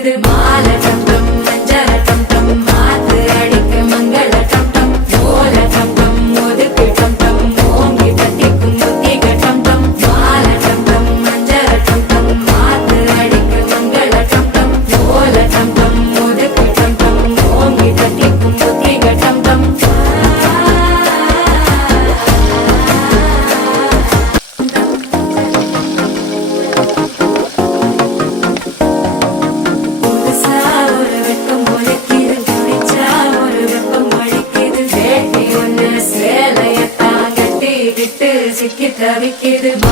அடிக்குது மாலை டம் டம் மஞ்சள டம் டம் மாத்து அடிக்க மங்கள டம் டம் ஓல டம் டம் ஒதுக்கு டம் டம் ஓங்கி தட்டிக்கும் புத்திக டம் டம் மாலை டம் டம் மஞ்சள டம் டம் மாத்து அடிக்க மங்கள டம் டம் ஓல டம் டம் ஒதுக்கு டம் டம் ஓங்கி தட்டிக்கும் புத்திக டம் டம் சிக்கி தவிக்குது